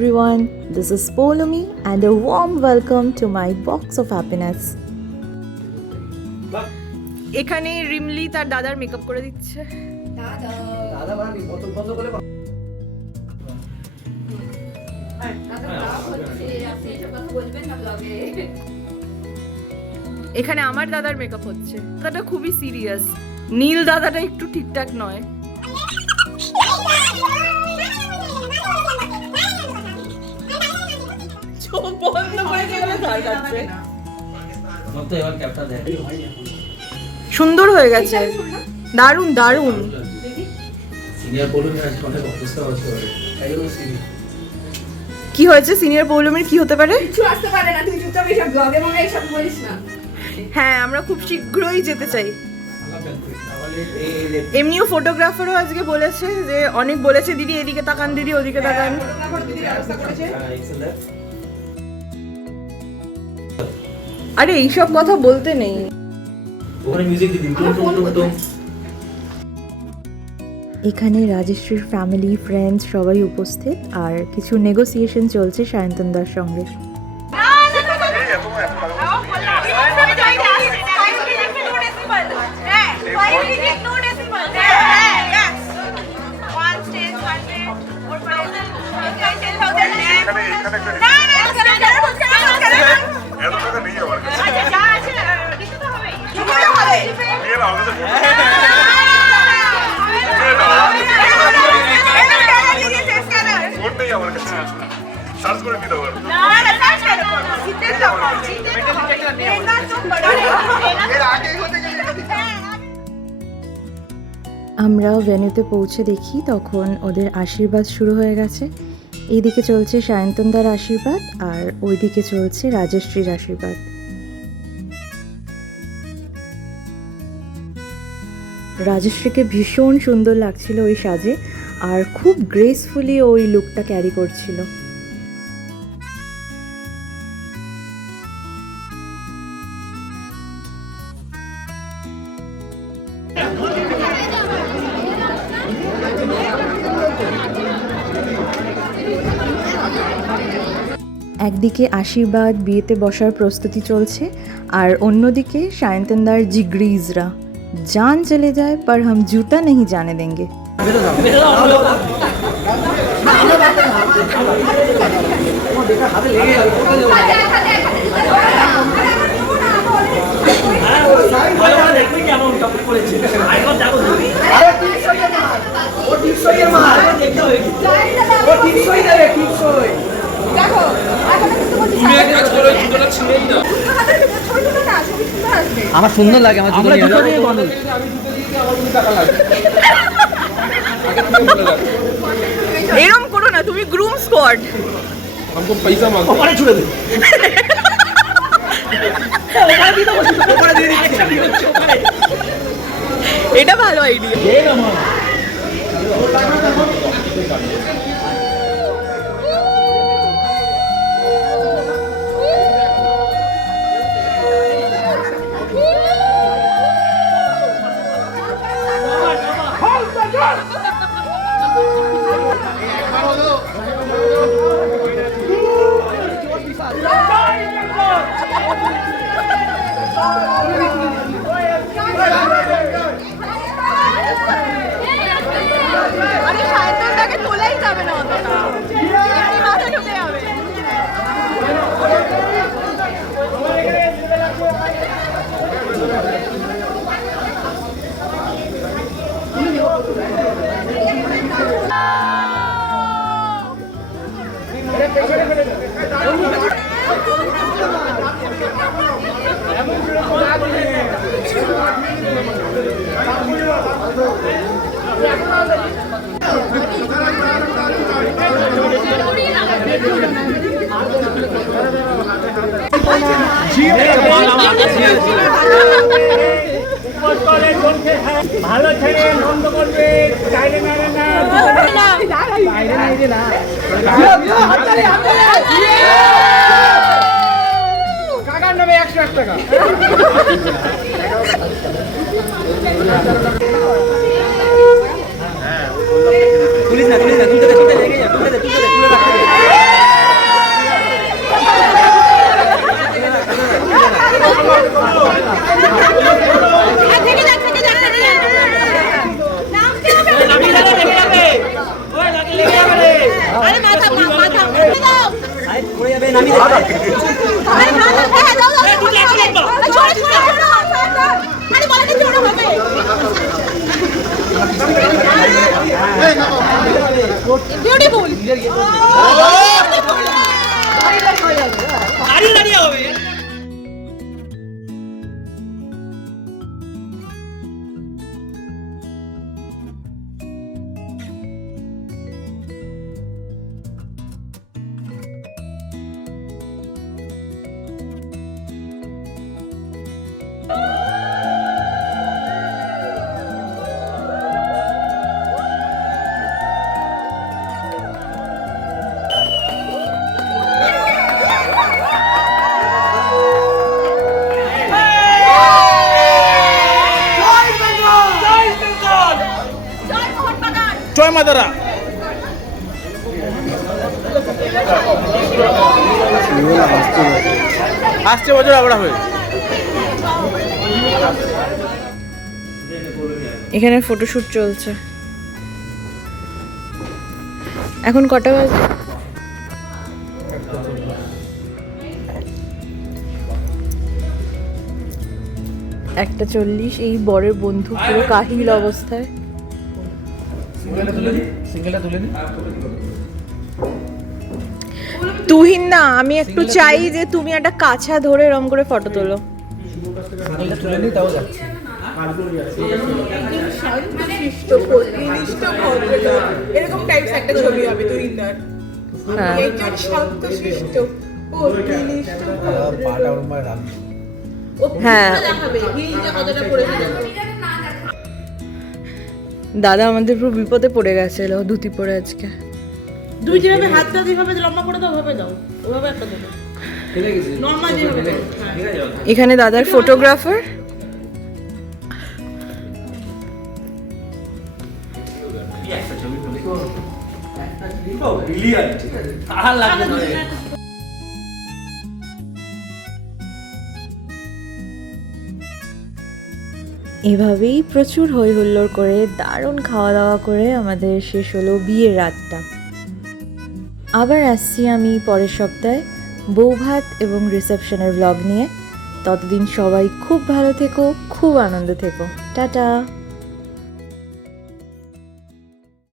everyone, this is Polumi and a warm welcome to my box of happiness. এখানে রিমলি তার দাদার makeup করে দিচ্ছে। দাদা বানি বোতল বন্ধ করে এখানে আমার দাদার মেকআপ হচ্ছে। দাদাটা খুবই সিরিয়াস, নীল দাদাটা একটু ঠিকঠাক নয়। চোখ বন্ধ করে কেমনে ধার কাটছে। মত এবার ক্যাপটা দেখ। সুন্দর হয়ে গেছে, দারুণ দারুণ। সিনিয়র বলুন না অনেক অবস্থা হচ্ছে তাই ও সিনিয়র কি হয়েছে? সিনিয়র পৌলমীর কি হতে পারে? কিছু আসতে পারে না, তুই চুপচাপ এইসব ব্লগে মনে এইসব বলিস না। হ্যাঁ, আমরা খুব শীঘ্রই যেতে চাই। এমনিও ফটোগ্রাফারও আজকে বলেছে যে অনেক বলেছে দিদি এদিকে তাকান, দিদি ওদিকে তাকান। আরে এইসব কথা বলতে নেই। ওখানে মিউজিক দিন টুম টুম টুম টুম। এখানে রাজেশ্রীর ফ্যামিলি ফ্রেন্ডস সবাই উপস্থিত আর কিছু নেগোসিয়েশন চলছে সায়ন্তনদার সঙ্গে। আমরা ভেন্যুতে পৌঁছে দেখি তখন ওদের আশীর্বাদ শুরু হয়ে গেছে। এইদিকে চলছে সায়ন্তনদার আশীর্বাদ আর ওইদিকে চলছে রাজশ্রীর আশীর্বাদ। রাজশ্রীকে ভীষণ সুন্দর লাগছিল ওই সাজে আর খুব গ্রেসফুলি ওই লুকটা ক্যারি করছিল। একদিকে আশীর্বাদ বিয়েতে বসার প্রস্তুতি চলছে আর অন্যদিকে সায়ন্তনদার জিগ্রিজরা जान चले जाए पर हम जूता नहीं जाने देंगे। আমার সুন্দর লাগে, আমার জুতো এরকম করো না, তুমি গ্রুম স্কোয়াড। हमको पैसा मांगो ওখানে ছুড়ে দে এটা ভালো আইডিয়া। আরে সায়ন্তনদাকে তোলাই যাবে না অতটা, মাথা ঢুকে যাবে। ভালো ছেলে বন্ধ করবে, চাইলে মেরে না, বাইরে নাই যে না। কাকার নামে 101 টাকা। পুলিশ না, তুলতে দে, তুলে রাখতে দে। জয় মাতারা। আসছে বছর আবার হবে। এখানে ফটোশুট চলছে। এখন কটা বাজে? 1:40। এই বরের বন্ধু পুরো কাহিল অবস্থায়। তুহিন না, আমি একটু চাই যে তুমি একটা কাছা ধরে এরম করে ফটো তোলো। এরকম টাইপস একটা ছবি হবে তুহিনদার। হ্যাঁ, একজন শান্তশিষ্ট ও নিষ্ঠ হ্যাঁ। দেখাবে হিলটা কতটা পড়েছে দেখো। দাদা আমাদের পুরো বিপদে পড়ে গেছিল ধুতি পরে আজকে। দুই যেভাবে হাতটা যেভাবে লম্বা করে দাও ওভাবে দাও, ওভাবে একটা দেবো নর্মাল যেভাবে দাও। হ্যাঁ। এখানে দাদার ফটোগ্রাফার। এভাবেই প্রচুর হই হুল্লোড় করে দারুণ খাওয়া দাওয়া করে আমাদের শেষ হলো বিয়ের রাতটা। আবার আসছি আমি পরের সপ্তাহে বৌভাত এবং রিসেপশনের ব্লগ নিয়ে। ততদিন সবাই খুব ভালো থেকো, খুব আনন্দ থেকো। টাটা।